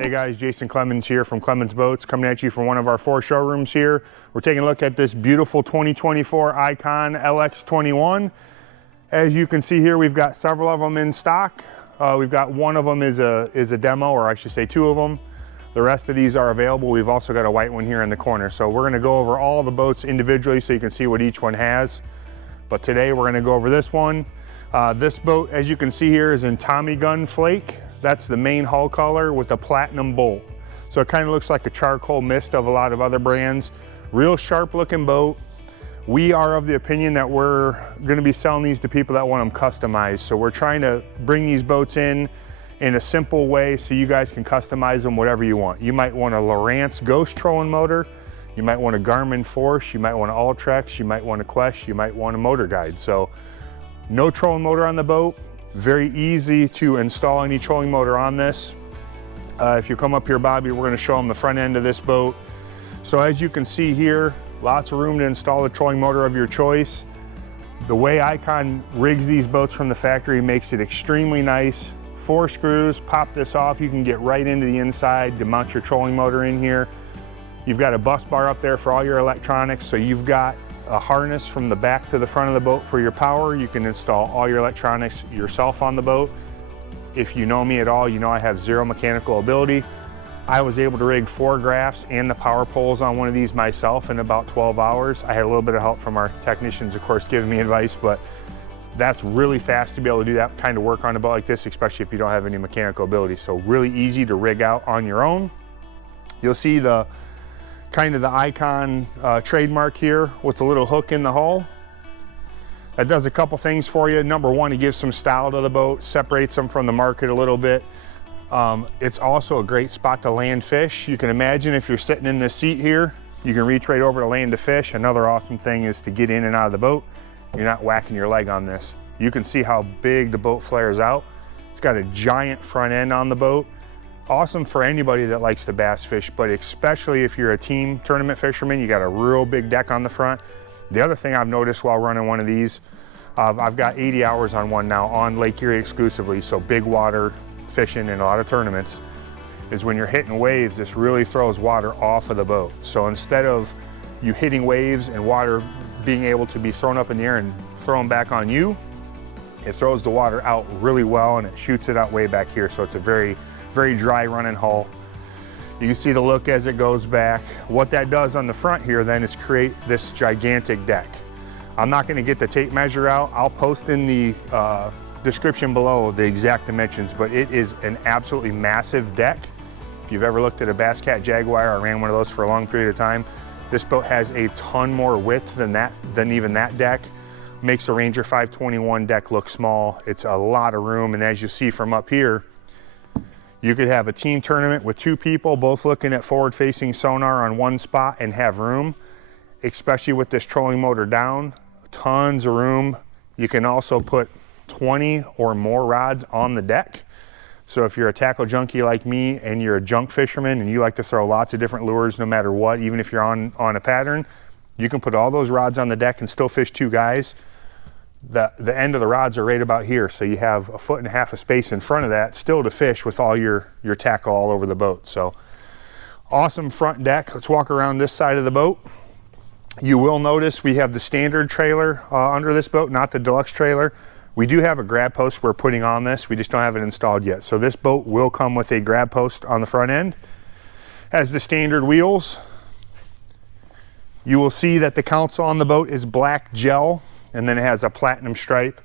Hey guys, Jason Clemons here from Clemons Boats, coming at you from one of our 4 showrooms here. We're taking a look at this beautiful 2024 iKon LX21. As you can see here, we've got several of them in stock. We've got one of them is a demo, or I should say 2 of them. The rest of these are available. We've also got a white one here in the corner. So we're gonna go over all the boats individually so you can see what each one has. But today we're gonna go over this one. This boat, as you can see here, is in Tommy Gun Flake. That's the main hull color with a platinum bolt. So it kind of looks like a charcoal mist of a lot of other brands. Real sharp looking boat. We are of the opinion that we're gonna be selling these to people that want them customized. So we're trying to bring these boats in a simple way so you guys can customize them whatever you want. You might want a Lowrance Ghost trolling motor. You might want a Garmin Force. You might want an Ultrex. You might want a Quest. You might want a Motor Guide. So no trolling motor on the boat. Very easy to install any trolling motor on this. If you come up here, Bobby, we're gonna show them the front end of this boat. So as you can see here, lots of room to install the trolling motor of your choice. The way iKon rigs these boats from the factory makes it extremely nice. 4 screws, pop this off. You can get right into the inside to mount your trolling motor in here. You've got a bus bar up there for all your electronics. So you've got a harness from the back to the front of the boat for your power. You can install all your electronics yourself on the boat. If you know me at all, you know I have 0 mechanical ability. I was able to rig 4 graphs and the power poles on one of these myself in about 12 hours. I had a little bit of help from our technicians, of course, giving me advice, but that's really fast to be able to do that kind of work on a boat like this, especially if you don't have any mechanical ability. So really easy to rig out on your own. You'll see the kind of the iKon trademark here with the little hook in the hull. That does a couple things for you. Number one, it gives some style to the boat, separates them from the market a little bit. It's also a great spot to land fish. You can imagine if you're sitting in this seat here, you can reach right over to land a fish. Another awesome thing is to get in and out of the boat. You're not whacking your leg on this. You can see how big the boat flares out. It's got a giant front end on the boat. Awesome for anybody that likes to bass fish, but especially if you're a team tournament fisherman, you got a real big deck on the front. The other thing I've noticed while running one of these, I've got 80 hours on one now on Lake Erie exclusively, so big water fishing in a lot of tournaments, is when you're hitting waves, this really throws water off of the boat. So instead of you hitting waves and water being able to be thrown up in the air and thrown back on you, it throws the water out really well and it shoots it out way back here. So it's a very dry running hull. You can see the look as it goes back. What that does on the front here then is create this gigantic deck. I'm not gonna get the tape measure out. I'll post in the description below the exact dimensions, but it is an absolutely massive deck. If you've ever looked at a Bass Cat Jaguar, I ran one of those for a long period of time. This boat has a ton more width than even that deck. Makes the Ranger 521 deck look small. It's a lot of room, and as you see from up here, you could have a team tournament with 2 people, both looking at forward-facing sonar on one spot and have room, especially with this trolling motor down. Tons of room. You can also put 20 or more rods on the deck. So if you're a tackle junkie like me and you're a junk fisherman and you like to throw lots of different lures no matter what, even if you're on a pattern, you can put all those rods on the deck and still fish 2 guys. The end of the rods are right about here, so you have 1.5 foot of space in front of that still to fish with all your tackle all over the boat. So awesome front deck. Let's walk around this side of the boat. You will notice we have the standard trailer under this boat, not the deluxe trailer. We do have a grab post we're putting on this. We just don't have it installed yet. So this boat will come with a grab post on the front end. Has the standard wheels. You will see that the console on the boat is black gel, and then it has a platinum stripe.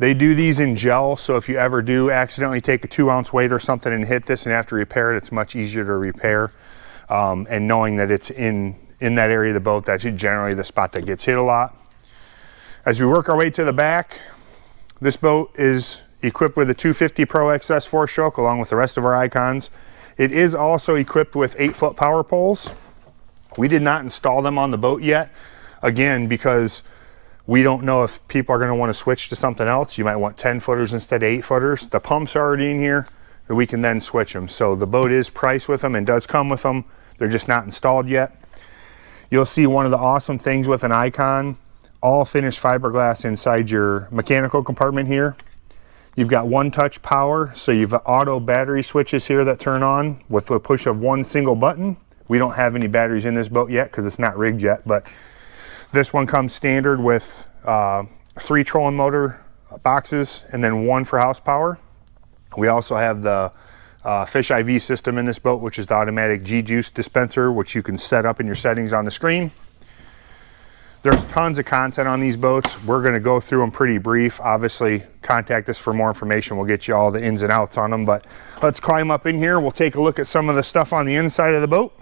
They do these in gel, so if you ever do accidentally take a 2-ounce weight or something and hit this and have to repair it, it's much easier to repair. And knowing that it's in that area of the boat, that's generally the spot that gets hit a lot. As we work our way to the back, this boat is equipped with a 250 Pro XS 4-stroke along with the rest of our iKons. It is also equipped with 8-foot power poles. We did not install them on the boat yet, again, because we don't know if people are going to want to switch to something else. You might want 10-footers instead of 8-footers. The pumps are already in here, that we can then switch them. So the boat is priced with them and does come with them. They're just not installed yet. You'll see one of the awesome things with an iKon, all finished fiberglass inside your mechanical compartment here. You've got one-touch power, so you've auto battery switches here that turn on with the push of one single button. We don't have any batteries in this boat yet because it's not rigged yet, but this one comes standard with 3 trolling motor boxes and then 1 for house power. We also have the fish IV system in this boat, which is the automatic G-juice dispenser, which you can set up in your settings on the screen. There's tons of content on these boats. We're going to go through them pretty brief. Obviously, contact us for more information. We'll get you all the ins and outs on them, but let's climb up in here. We'll take a look at some of the stuff on the inside of the boat.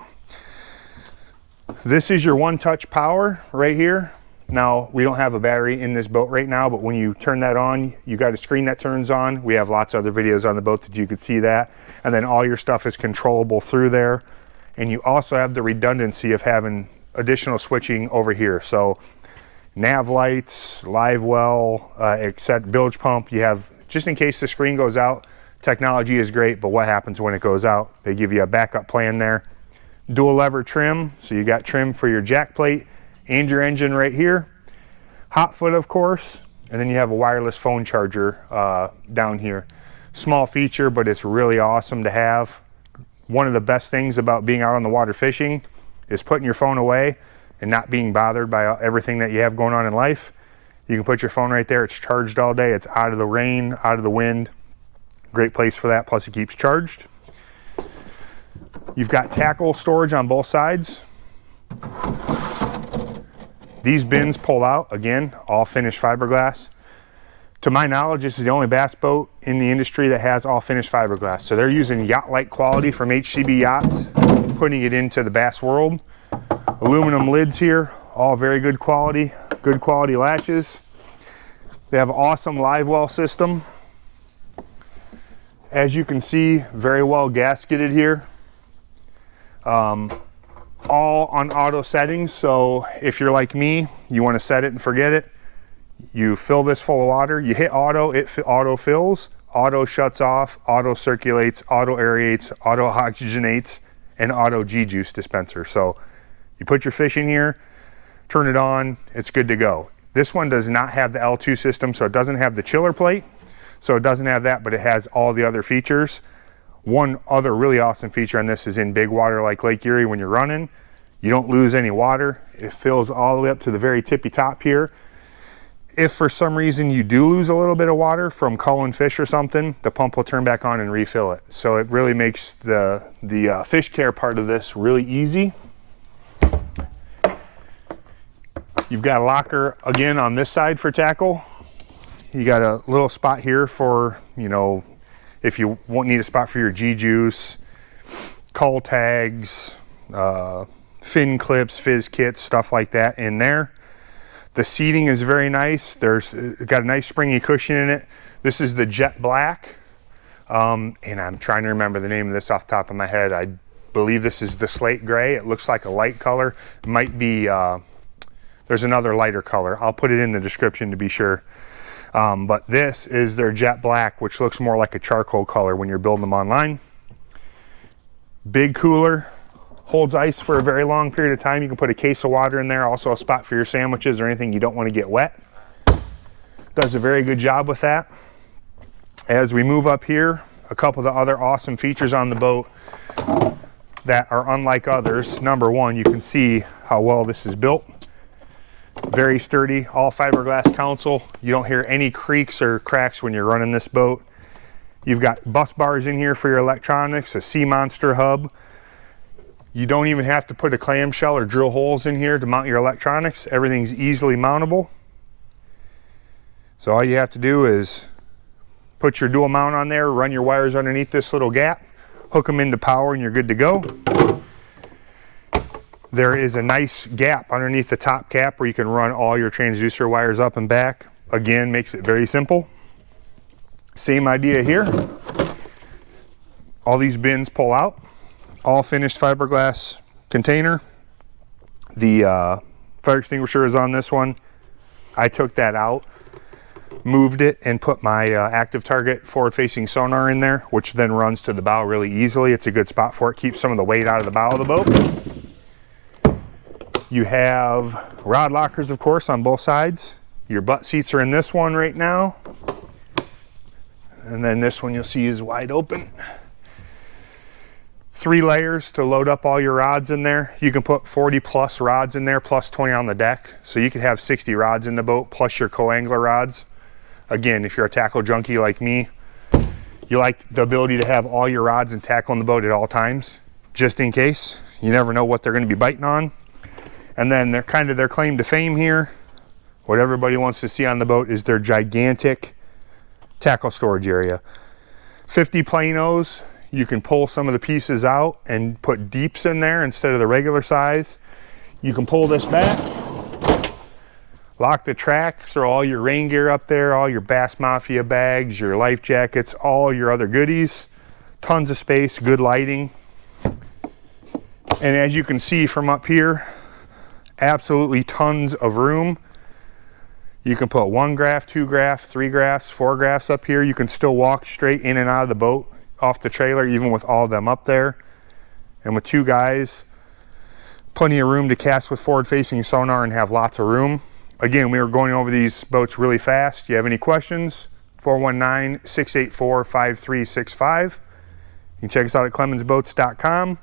This is your one-touch power right here. Now, we don't have a battery in this boat right now, but when you turn that on, you got a screen that turns on. We have lots of other videos on the boat that you could see that. And then all your stuff is controllable through there. And you also have the redundancy of having additional switching over here. So nav lights, live well, except bilge pump. You have, just in case the screen goes out, technology is great, but what happens when it goes out? They give you a backup plan there. Dual lever trim, so you got trim for your jack plate and your engine right here. Hot foot, of course, and then you have a wireless phone charger down here. Small feature, but it's really awesome to have. One of the best things about being out on the water fishing is putting your phone away and not being bothered by everything that you have going on in life. You can put your phone right there. It's charged all day. It's out of the rain, out of the wind. Great place for that, plus it keeps charged. You've got tackle storage on both sides. These bins pull out, again, all finished fiberglass. To my knowledge, this is the only bass boat in the industry that has all finished fiberglass. So they're using yacht-like quality from HCB Yachts, putting it into the bass world. Aluminum lids here, all very good quality latches. They have an awesome live well system. As you can see, very well gasketed here. All on auto settings, so if you're like me, you want to set it and forget it. You fill this full of water, you hit auto, it auto fills, auto shuts off, auto circulates, auto aerates, auto oxygenates, and auto G-juice dispenser. So you put your fish in here, turn it on, it's good to go. This one does not have the L2 system, so it doesn't have the chiller plate, so it doesn't have that, but it has all the other features. One other really awesome feature on this is in big water like Lake Erie, when you're running, you don't lose any water. It fills all the way up to the very tippy top here. If for some reason you do lose a little bit of water from culling fish or something, the pump will turn back on and refill it. So it really makes the fish care part of this really easy. You've got a locker again on this side for tackle. You got a little spot here for, you know, if you won't need a spot for your G-juice, cull tags, fin clips, fizz kits, stuff like that in there. The seating is very nice. There's got a nice springy cushion in it. This is the jet black, and I'm trying to remember the name of this off the top of my head. I believe this is the slate gray. It looks like a light color. It might be, there's another lighter color. I'll put it in the description to be sure. But this is their jet black, which looks more like a charcoal color when you're building them online. Big cooler, holds ice for a very long period of time. You can put a case of water in there, also a spot for your sandwiches or anything you don't want to get wet. Does a very good job with that. As we move up here, a couple of the other awesome features on the boat that are unlike others. Number one, you can see how well this is built. Very sturdy, all fiberglass console. You don't hear any creaks or cracks when you're running this boat. You've got bus bars in here for your electronics, a Sea Monster hub. You don't even have to put a clamshell or drill holes in here to mount your electronics. Everything's easily mountable. So all you have to do is put your dual mount on there, run your wires underneath this little gap, hook them into power, and you're good to go. There is a nice gap underneath the top cap where you can run all your transducer wires up and back. Again, makes it very simple. Same idea here. All these bins pull out. All finished fiberglass container. The fire extinguisher is on this one. I took that out, moved it, and put my active target forward-facing sonar in there, which then runs to the bow really easily. It's a good spot for it. Keeps some of the weight out of the bow of the boat. You have rod lockers, of course, on both sides. Your butt seats are in this one right now. And then this one you'll see is wide open. 3 layers to load up all your rods in there. You can put 40 plus rods in there, plus 20 on the deck. So you could have 60 rods in the boat, plus your co-angler rods. Again, if you're a tackle junkie like me, you like the ability to have all your rods and tackle on the boat at all times, just in case. You never know what they're gonna be biting on. And then they're kind of their claim to fame here. What everybody wants to see on the boat is their gigantic tackle storage area. 50 planos. You can pull some of the pieces out and put deeps in there instead of the regular size. You can pull this back, lock the track, throw all your rain gear up there, all your Bass Mafia bags, your life jackets, all your other goodies. Tons of space, good lighting. And as you can see from up here, absolutely tons of room. You can put 1 graph, 2 graphs, 3 graphs, 4 graphs up here. You can still walk straight in and out of the boat off the trailer, even with all of them up there. And with 2 guys, plenty of room to cast with forward-facing sonar and have lots of room. Again, we are going over these boats really fast. If you have any questions, 419-684-5365. You can check us out at clemonsboats.com.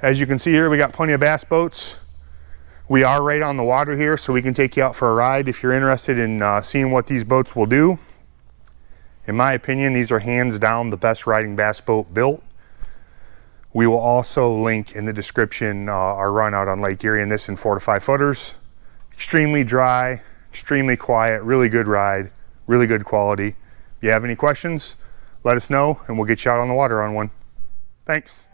As you can see here, we got plenty of bass boats. We are right on the water here, so we can take you out for a ride if you're interested in seeing what these boats will do. In my opinion, these are hands down the best riding bass boat built. We will also link in the description our run out on Lake Erie, and this in 4 to 5 footers. Extremely dry, extremely quiet, really good ride, really good quality. If you have any questions, let us know and we'll get you out on the water on one. Thanks.